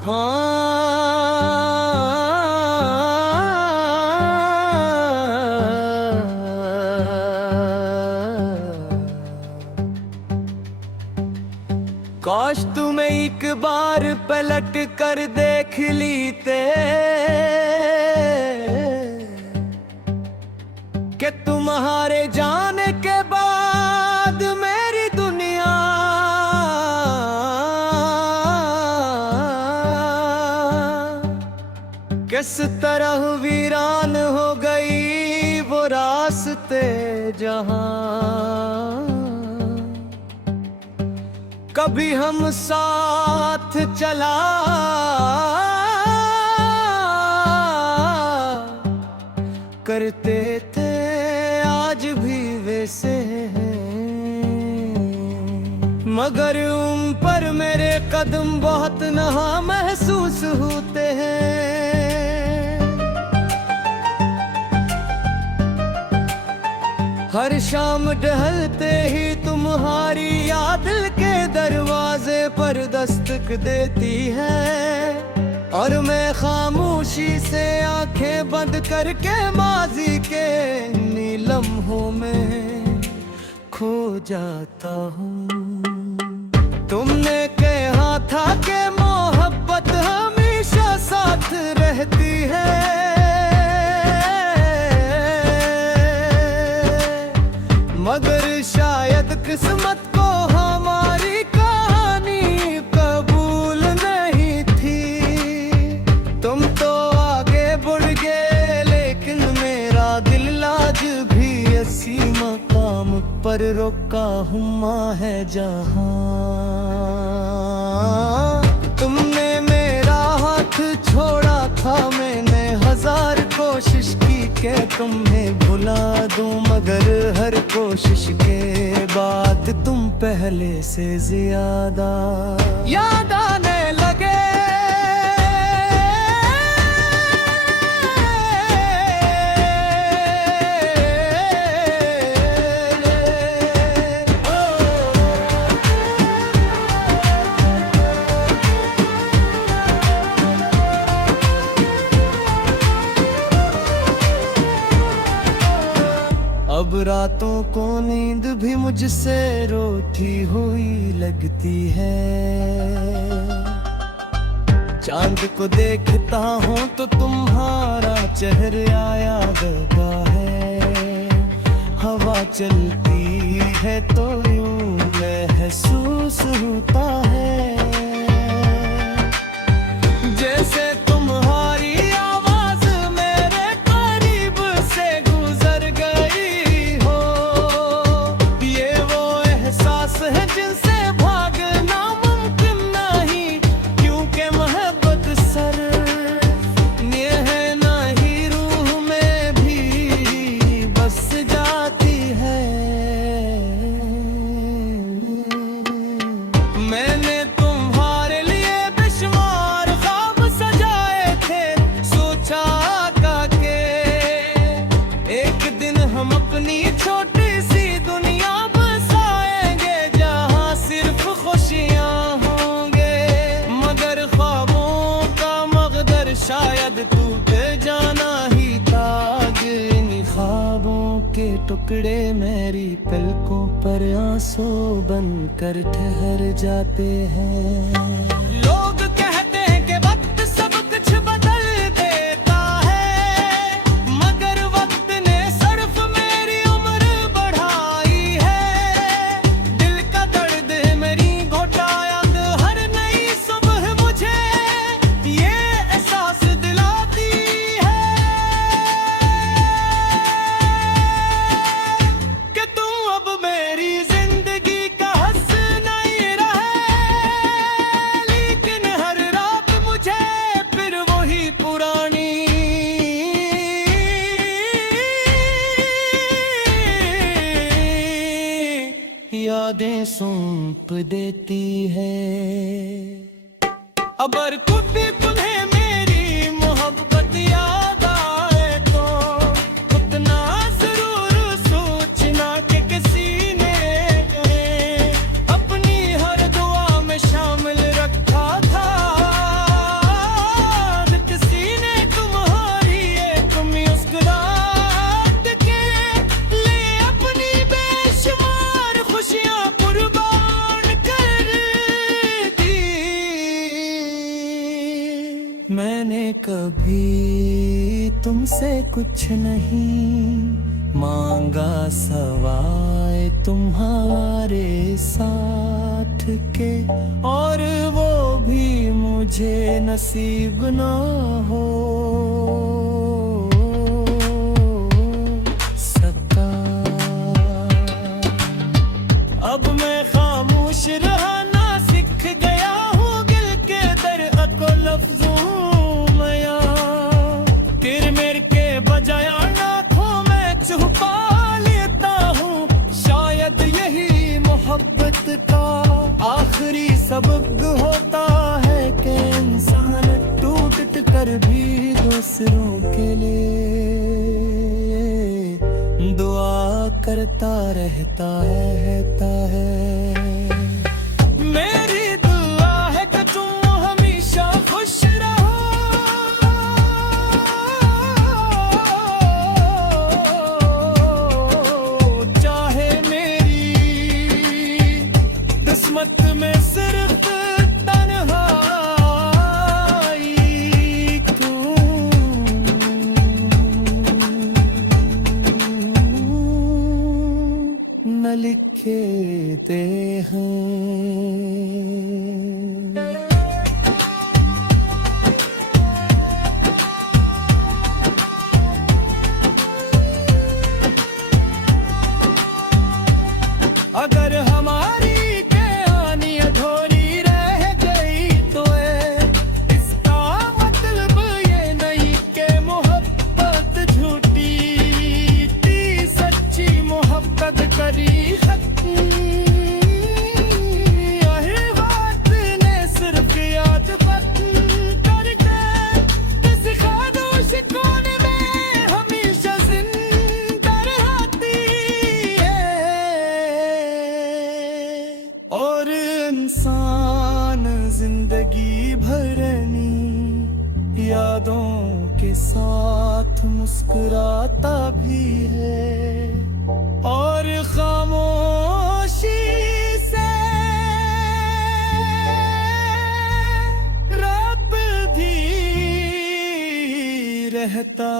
काश तुम्हें एक बार पलट कर देख लीते कि तुम्हारे जाने के बाद मेरी दुनिया किस तरह वीरान हो गई वो रास्ते जहां कभी हम साथ चला करते थे, आज भी वैसे हैं, मगर उन पर मेरे कदम बहुत नहा महसूस होते हैं। हर शाम टहलते ही तुम्हारी याद के दरवाजे पर दस्तक देती है और मैं खामोशी से आंखें बंद करके माजी के नीलम्हों में खो जाता हूँ। तुमने कहा था कि मोहब्बत हमेशा साथ रहती है, मगर शायद किस्मत को हमारी कहानी कबूल नहीं थी। तुम तो आगे बढ़ गए लेकिन मेरा दिल आज भी इसी मकाम पर रुका हुआ है जहां तुमने मेरा हाथ छोड़ा था। मैंने हजार कोशिश की कि तुम्हें भुला दूं, मगर हर कोशिश के बाद तुम पहले से ज्यादा याद आने लगे। अब रातों को नींद भी मुझसे रोती हुई लगती है। चांद को देखता हूँ तो तुम्हारा चेहरा याद आता है। हवा चलती है तो यूं महसूस होता है जैसे तुम्हारी आवाज मेरे करीब से गुजर गई हो। ये वो एहसास है जिनसे भागना मुमकिन नहीं, क्योंकि मोहब्बत सर ये है नहीं रूह में भी बस जाती है। मैंने तुम्हारे लिए बेशुमार ख्वाब सजाए थे, सोचा था कि एक दिन हम अपनी छोटी सी दुनिया बसाएंगे जहां सिर्फ खुशियां होंगे, मगर ख्वाबों का मकदर शायद टूट जाना ही था। इन ख्वाबों के टुकड़े मेरी पलकों पर आंसू बनकर ठहर जाते हैं। लोग कहते हैं कि वक्त सब कुछ बदल देता है, मगर वक्त ने सिर्फ मेरी उम्र बढ़ाई है। दिल का दर्द मेरी घोटाया हर नई सुबह मुझे ये एहसास दिलाती है कि तुम अब मेरी जिंदगी का हंसना ही रहे। लेकिन हर रात मुझे फिर वही पुरानी यादें सौंप देती है। अगर कभी तुम्हें मेरी मोहब्बत याद आए तो उतना जरूर सोचना कि किसी ने अपनी हर दुआ में शामिल रखा था। कभी तुमसे कुछ नहीं मांगा सवाए तुम्हारे साथ के, और वो भी मुझे नसीब ना हो सका। अब मैं खामोश रहना सीख गया हूँ, दिल के दर्द को लफ्जों में तिर मेर के बजाय आंखों में छुपा लेता हूँ। शायद यही मोहब्बत का आखिरी सबक होता है कि इंसान टूट कर भी दूसरों के लिए दुआ करता रहता है। मेरी दुआ है कि तुम हमेशा खुश रहो, चाहे मेरी किस्मत में सिर्फ तन्हाई क्यों न लिखे ते हैं। अगर हमारी कहानी अधूरी रह गई तो इसका मतलब ये नहीं कि मोहब्बत झूठी थी, सच्ची मोहब्बत करी खत्म। यही बात ने सिर्फ याद करके इस खामोश कोने में हमेशा जिंदा रहती है। और इंसान जिंदगी भरनी यादों के साथ मुस्कुराता भी है, और खामोशी से रब भी रहता